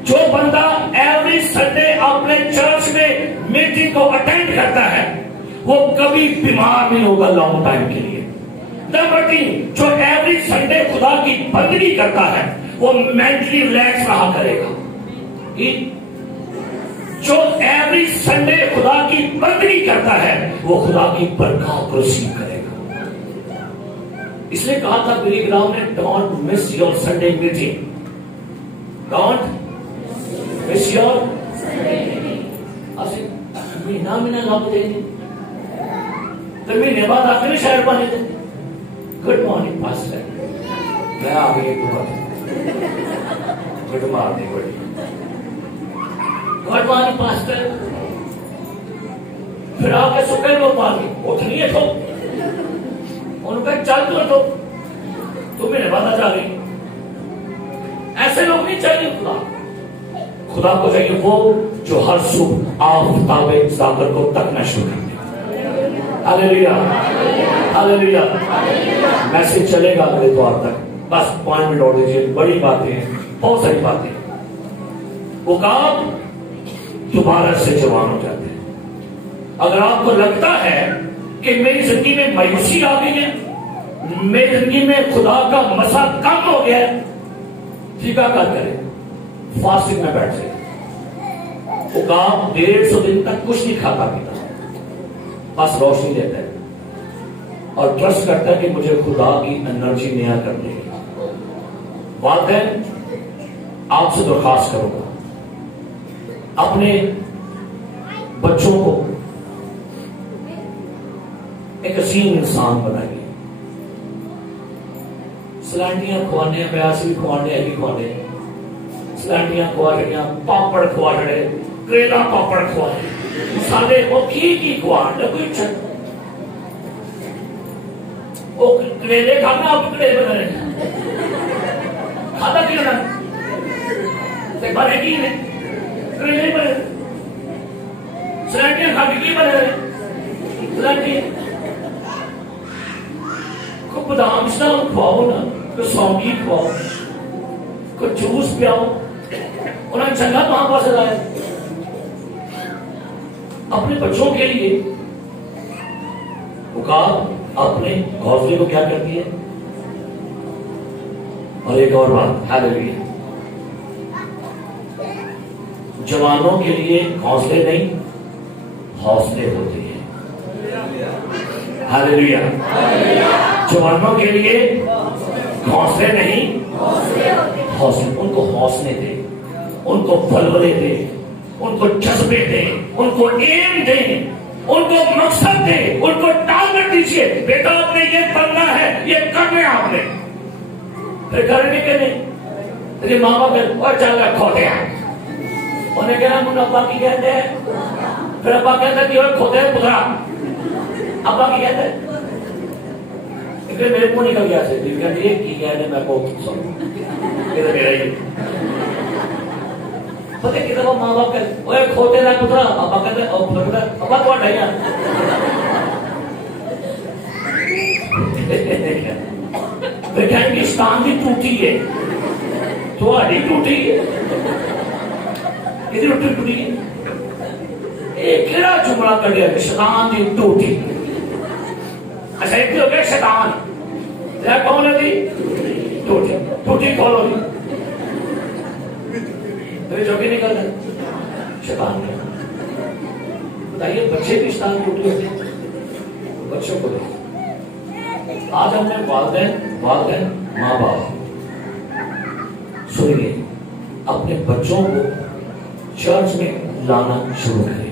جو بندہ ایوری سنڈے اپنے چرچ میں میٹنگ کو اٹینڈ کرتا ہے وہ کبھی بیمار نہیں ہوگا لانگ ٹائم کے لیے۔ نمبر 3، جو ایوری سنڈے خدا کی بندگی کرتا ہے وہ مینٹلی ریلیکس رہا کرے گا۔ جو ایوری سنڈے خدا کی بندگی کرتا ہے وہ خدا کی برکات کو ریسیو کرے گا۔ اس نے کہا تھا بلی گراؤں نے، don't miss your Sunday meeting, don't miss your Sunday meeting. مہینہ لگ دے تو مہینے بعد آخر شہر بنے دے گڈ مارننگ پاسٹر میں آ گئی good morning good morning pastor پھر آ کے سکے لوگ مارنی اٹھنی ہے تو انہوں نے چل تو میرے بعد جا رہی ایسے لوگ نہیں چاہیے خدا کو چاہیے وہ جو ہر صبح آفتاب ذاکر کو تکنا شروع کر دے. ہاللیلویا ہاللیلویا. میسج چلے گا اگلے دوار تک بس پوائنٹ میں ڈوڑ دیجیے. بڑی باتیں ہیں بہت ساری باتیں. وہ کام دوبارہ سے جوان ہو جاتے ہیں. اگر آپ کو لگتا ہے کہ میری زندگی میں مایوسی آ گئی ہے میری زندگی میں خدا کا مسا کم ہو گیا ہے ٹھیکہ کر کرے فاسٹنگ میں بیٹھ جائے. وہ کام 150 دن تک کچھ نہیں کھاتا پیتا بس روشنی دیتا ہے اور ٹرسٹ کرتا ہے کہ مجھے خدا کی انرجی نیا کر دے گی. والدین آپ سے درخواست کروں گا اپنے بچوں کو ایک عظیم انسان بنائیے. سلانٹیاں کھوانے بیاسی بھی کھوانے ہے بھی کھوانے سلانٹیاں کھوا رہی پاپڑ کھوا رہے کریلا پاپڑ کھوا مسالے وہ کی کھوا کوئی وہ کریلے کھانا آپ کریلے بنا رہے کھانا کی ہونا بنے کی کریلے بنے سلانٹیاں کھا کے کی بنے رہے سلانٹیاں کو بادام اسلام کھواؤ نا کوئی سونگی کھواؤ کوئی جوس پیاؤ انہیں چنگا کہاں پاس لایا. اپنے بچوں کے لیے عقاب اپنے حوصلے کو کیا کرتی ہے. اور ایک اور بات ہاللیلویا جوانوں کے لیے حوصلے نہیں حوصلے ہوتے ہیں. ہاللیلویا جوانوں کے لیے حوصلے نہیں حوصلے. ان کو حوصلے دے ان کو بلبلے دے ان کو جذبے دے ان کو ایم دے ان کو مقصد دے ان کو ٹارگٹ دیجیے. بیٹا آپ نے یہ کرنا ہے یہ کرنا ہے آپ نے پھر کرنے کے نہیں تیری ماں باپ اور چل رہا کھوتے ہیں انہیں کہنا من ابا کی کہتے ہیں پھر ابا کہتا ہے کہ وہ کھوتے ہیں پترا ابا کی کہتے ہیں میرے کو نکل گیا سے یہ کی کہنے میں کو میرا ہی پتہ کتنا وہ ماں باپ کہتے وہ کھوتے رہا پترا ابا کہتے ابا تو ڈھائی پھر کہیں گے شیطان کی ٹوٹی ہے تھوڑی ٹوٹی ہے کتنی روٹی ٹوٹی ہے ایک کہڑا جملہ کر دیا کہ شیطان کی ٹوٹی. اچھا ایک ہو گیا شیطان کون ہے جی ٹوٹی ٹوٹی کھولو جی میرے جو بھی نکل رہے شیطان کیا بتائیے بچے بھی شیطان ٹوٹی ہوتے ہیں بچوں کو دے. آج ہم نے والدین ماں باپ سنیے اپنے بچوں کو چرچ میں لانا شروع کریں.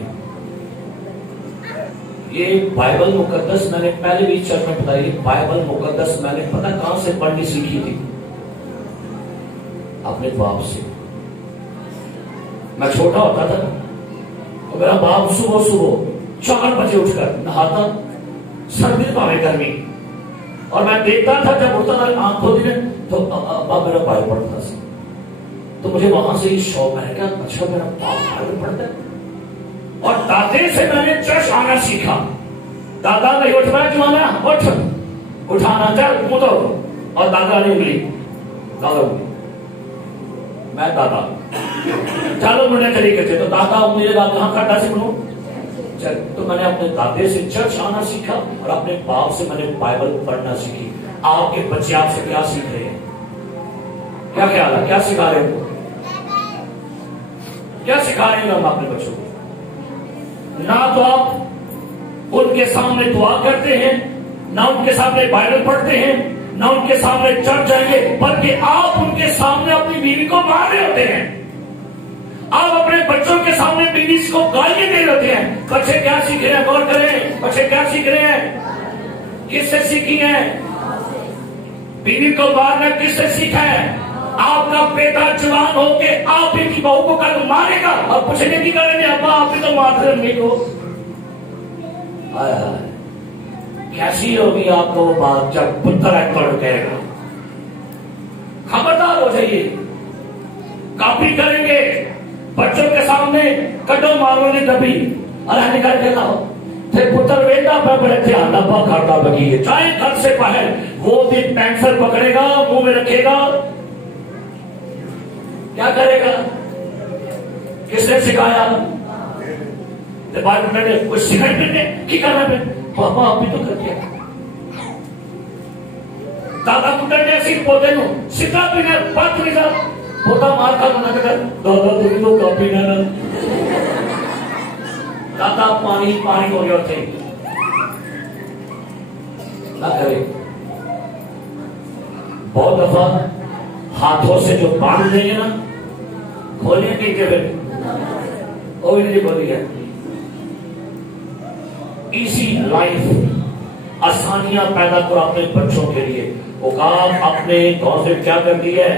یہ بائبل مقدس میں نے پہلے بھی چرچ میں بتائی بائبل مقدس میں نے پتہ کہاں سے پڑھنی سیکھی تھی اپنے باپ سے. میں چھوٹا ہوتا تھا تو میرا باپ صبح 4 بجے اٹھ کر نہاتا سردی پاوے گرمی اور میں دیکھتا تھا جب اٹھتا تھا آنکھ کھولتی ہے تو ابا میرا بائبل پڑھتا تھا. تو مجھے وہاں سے یہ شوق میں نے کہا اچھا میرا باپ بائبل پڑھتا ہے. اور دادے سے میں نے چرچ آنا سیکھا. دادا نہیں اٹھنا جوانا اٹھ اٹھانا چل مدو اور دادا نے انگلی دادا میں دادا چلو مجھے طریقے سے تو دادا میرے دادا کہاں کھڑا سی بنو چل. تو میں نے اپنے دادے سے چرچ آنا سیکھا اور اپنے باپ سے میں نے بائبل پڑھنا سیکھی. آپ کے بچے آپ سے کیا سیکھ رہے ہیں؟ کیا خیال ہے کیا سکھا رہے ہیں کیا سکھا رہے ہیں ہم اپنے بچوں کو؟ نہ تو آپ ان کے سامنے دعا کرتے ہیں نہ ان کے سامنے بائبل پڑھتے ہیں نہ ان کے سامنے چرچ جائیں گے بلکہ آپ ان کے سامنے اپنی بیوی کو مار رہے ہوتے ہیں آپ اپنے بچوں کے سامنے بیوی کو گالیاں دے دیتے ہیں. بچے کیا سیکھ رہے ہیں؟ غور کریں. بچے کیا سیکھ رہے ہیں؟ کس سے سیکھی ہیں؟ بیوی کو مارنا کس سے سیکھا ہے؟ آپ کا بیٹا جوان ہو کے آپ ہی کی بہو کو کل مارے گا اور پوچھنے کی کریں گے ابا آپ بھی تو مارتے امی کو. کیسی ہوگی آپ کو وہ بات جب پتر ایکڑ کہے گا؟ خبردار ہو جائیے. کاپی کریں گے بچوں کے سامنے کڈو مارو نے دبی اور نکل کے لاؤ. پھر پتر ویدا پہ بڑے دھیان ڈبا کھاتا بگی چاہے گھر سے باہر وہ بھی پینسل پکڑے گا منہ میں رکھے گا. کیا کرے گا؟ کس نے سکھایا؟ ڈپارٹمنٹ نے کچھ سکھائی نے کی کرنا پہ پاپا آپ بھی تو کر دیا. دادا پتر نے ایسی پودے نو سکھا بھی نہیں بات نہیں تھا پوتا مار کر منع کر دادا تم تو کاپی نہ دادا پانی پانی ہو گیا تھے. نہ کرے. بہت دفعہ ہاتھوں سے جو باندھ دیں گے نا کھولیں گے کہ پھر وہ بھی نہیں کھولی ہے. ایزی لائف آسانیاں پیدا کرو اپنے بچوں کے لیے. وہ کام اپنے گاؤں سے کیا کرتی ہے؟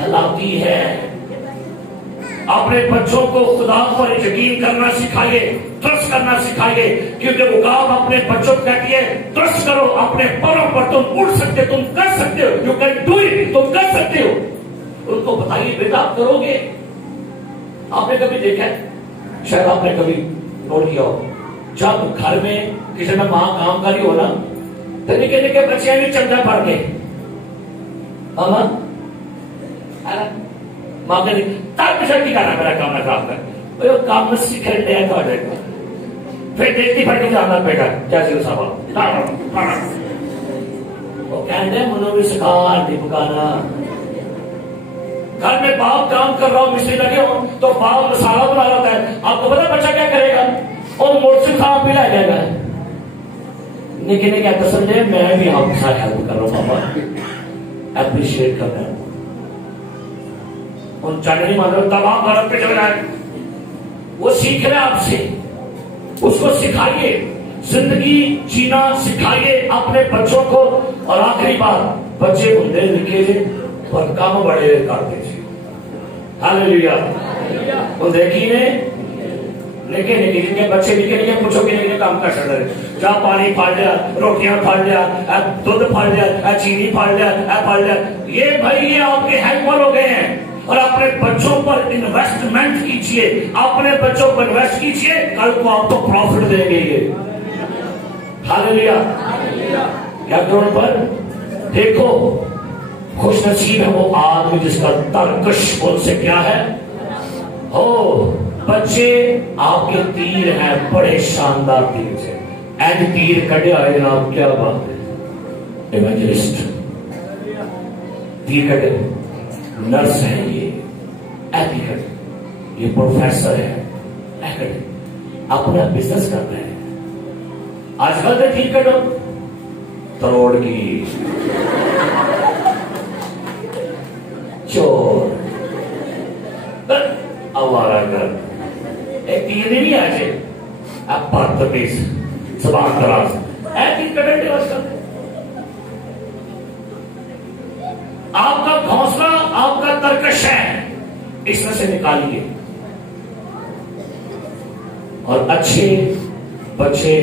ہلاتی ہے. اپنے بچوں کو خدا پر یقین کرنا سکھائیے, ٹرسٹ کرنا سکھائیے, کیونکہ وہ کام اپنے بچوں کو کہتی ہے ٹرسٹ کرو اپنے پروں پر, تم اڑ سکتے, تم کر سکتے ہو, یو کین ڈو اٹ, تم کر سکتے ہو. ان کو بتائیے بیٹا آپ کرو گے. آپ نے کبھی دیکھا ہے, شاید آپ نے کبھی نوٹ کیا ہو, جب گھر میں کسی نے ماں کام کری ہو نا تو نکے نکے بچے بھی چمچا پڑ کے ماں نے تب پچھڑ کی کرنا میرا کام نہ خراب کر وہ کام سیکھ رہے ہیں. پھر دیکھتی پڑ کے جانا بیٹا جیسے صاحب وہ کہتے ہیں منو بھی سکھا نہیں پکانا. گھر میں باپ کام کر رہا ہوں مستری لگے ہوں تو باپ مسالہ بنا رہا ہے. آپ کو پتا بچہ کیا کرے گا؟ اور موٹ سے کھا پی لائے جائے گا. نکے نے کیا سمجھے میں بھی آپ کے ساتھ ہیلپ کر رہا ہوں پاپا, اپریشیٹ کر رہا ہوں. ان چاہنے مان رہے تمام بھارت پہ چل رہا ہے. وہ سیکھ رہے آپ سے, اس کو سکھائیے زندگی جینا سکھائیے اپنے بچوں کو. اور آخری بات بچے بندے لکھے پر کام بڑے کرتے تھے. ہاللیلویا. وہ دیکھیے نکے نکے بچے نکے نکے پوچھو کہ نکے کام کر سکتے جا پانی پھاڑ لیا, روٹیاں پھاڑ لیا, دودھ پھاڑ لیا, چینی پھاڑ لیا, پھاڑ لیا. یہ بھائی یہ آپ کے ہیلپر ہو گئے ہیں. اور اپنے بچوں پر انویسٹمنٹ کیجئے, اپنے بچوں پر انویسٹ کیجئے, کل کو آپ کو پروفٹ دیں گے. یہ ہاللیلویا. کیا کروڑ پر دیکھو خوش نصیب ہے وہ آدمی جس کا ترکش ان سے کیا ہے ہو. بچے آپ کے تیر ہیں, بڑے شاندار تیر سے. ایج تیر کٹے آئے جناب, کیا بات ہے. ایونجلسٹ تیر کٹے, نرس ہے, یہ ایتھیکل, یہ پروفیسر ہے, اپنا بزنس کر رہے ہیں. آج کل تو تیر کٹو کروڑ کی چور آوارہ گرد ایک تیر نہیں آجے اب بدتمیز زبان دراز ایسی کٹنڈے آج کل. آپ کا گھونسلہ آپ کا ترکش ہے, اس میں سے نکالیے. اور اچھے بچے,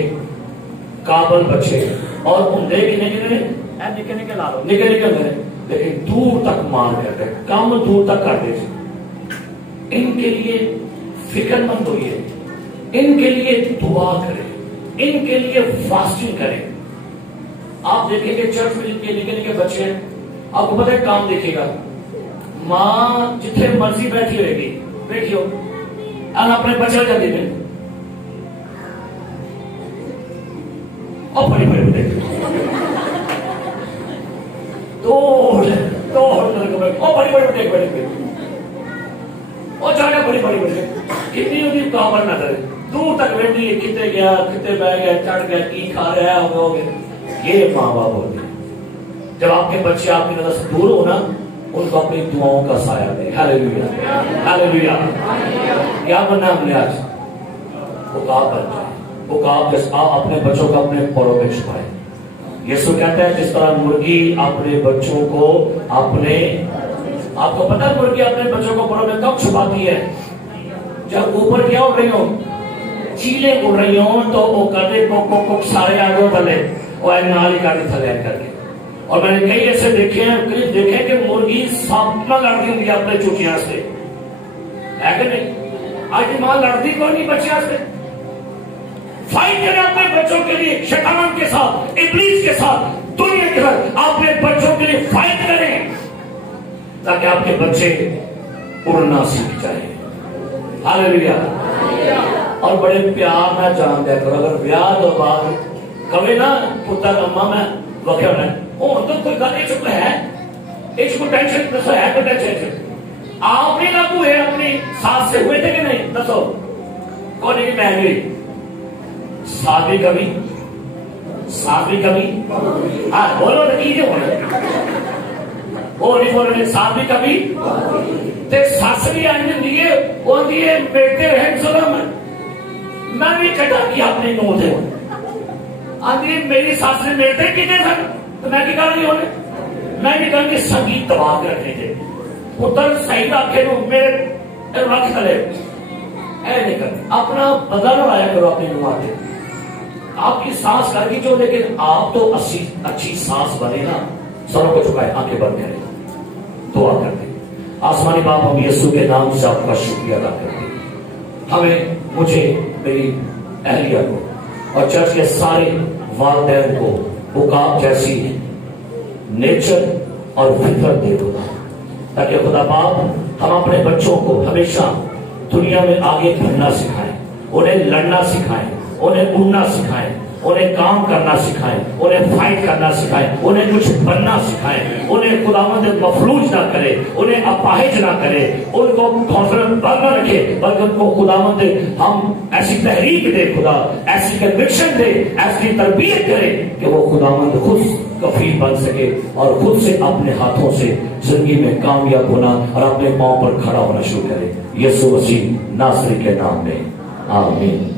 قابل بچے اور عمدے نکے نکے لا لو, نکے نکے میرے, لیکن دور تک مار کرتے, کام دور تک کرتے تھے. ان کے لیے فکر مند ہوئیے, ان کے لیے دعا کریں, ان کے لیے فاسٹنگ کریں. آپ دیکھیں گے چرچ میں جن کے نکے نکے بچے ہیں, آپ کو پتہ ہے کام دیکھے گا, ماں جتنے مرضی بیٹھی ہوئے گی, بیٹھی ہو اپنے بچے جاتے ہیں اور بڑی بڑی بڑے بڑی بڑی بڑے اور جانے بڑی بڑی بڑی کتنی ہوتی کامر نہ کرے, دور تک بیٹھی ہے, کتنے گیا کتنے بہ گیا, چڑھ گیا, کی کھا رہا ہو گیا. یہ ماں باپ ہوتے ہیں. جب آپ کے بچے آپ کی نظر سے دور ہو نا ان کو اپنی دعاؤں کا سایہ دے. ہاللیلویا ہاللیلویا. کیا بننا ہم نے آج؟ عقاب بن جائے. عقاب اپنے بچوں کو اپنے پروں میں چھپائے. یسوع کہتا ہے جس طرح مرغی اپنے بچوں کو اپنے، آپ کو پتا مرغی اپنے بچوں کو پروں میں کب چھپاتی ہے؟ جب اوپر کیا اڑ رہی ہوں، چیلیں اڑ رہی ہوں، تو وہ کرتے کو سارے آگے تھلے اور نال ہی کاٹے تھلے کر کے. اور میں نے کئی ایسے دیکھے ہیں کلپ دیکھے کہ مرغی سامنا لڑتی ہوں گی اپنے چوٹیاں سے، ہے کہ نہیں؟ آج ماں لڑتی کوئی نہیں بچیاں سے. فائٹ کریں اپنے بچوں کے لیے، شیطان کے ساتھ، ابلیس کے ساتھ، دنیا کے ساتھ اپنے بچوں کے لیے فائٹ کریں تاکہ آپ کے بچے اڑنا سیکھ جائیں. ہاللیلویا. اور بڑے پیار نہ جان دیا کرو. اگر بیاہ دو بعد کبھی نا پتر اما میں وقت ہے وہ تو کوئی گل ایک ہے، ایک کو ٹینشن دسو ہے تو ٹینشن آپ نے لاگو ہے اپنی ساتھ سے ہوئے تھے کہ نہیں؟ دسو کون نہیں؟ میں گئی ساتھ بھی کبھی، ساتھ بھی کبھی، ہاں بولو نتیجے ہونے وہ نہیں بول رہے. ساتھ بھی کبھی تے سس بھی آنے دیے وہ دیے بیٹے رہن سلام میں بھی کٹا کیا اپنے نو تھے آدھی میری ساس نے بیٹے کتنے تھے تو میں کی کر رہی ہونے میں بھی کہوں گی سنگیت تباہ کر رہے تھے پتر صحیح رکھے نو میرے رکھ کرے اے نہیں کرتے. اپنا بدل آیا کرو اپنے نواتے. آپ کی سانس کر گی جو، لیکن آپ تو اچھی سانس بنے نا. سروں کو چکائے، آنکھیں بند کریں، دعا کرتے. آسمانی باپ ہم یسوع کے نام سے آپ کا شکریہ ادا کرتے ہیں. ہمیں، مجھے، میری اہلیہ کو اور چرچ کے سارے والدین کو عقاب جیسی نیچر اور فطرت دے خدا، تاکہ خدا باپ ہم اپنے بچوں کو ہمیشہ دنیا میں آگے بڑھنا سکھائیں، انہیں لڑنا سکھائیں، انہیں اڑنا سکھائیں، انہیں کام کرنا سکھائیں، انہیں فائٹ کرنا سکھائیں، انہیں کچھ بننا سکھائیں، انہیں خداوند مفلوج نہ کرے، انہیں اپاہج نہ کرے، ان کو کانفیڈنٹ نہ رکھے، بلکہ ان کو خداوند ہم ایسی تحریک دے، خدا ایسی کنوکشن دے، ایسی تربیت کرے کہ وہ خداوند خود کفیل بن سکے اور خود سے اپنے ہاتھوں سے زندگی میں کامیاب ہونا اور اپنے پاؤں پر کھڑا ہونا شروع کرے. یسوع مسیح ناصری کے نام میں آمین.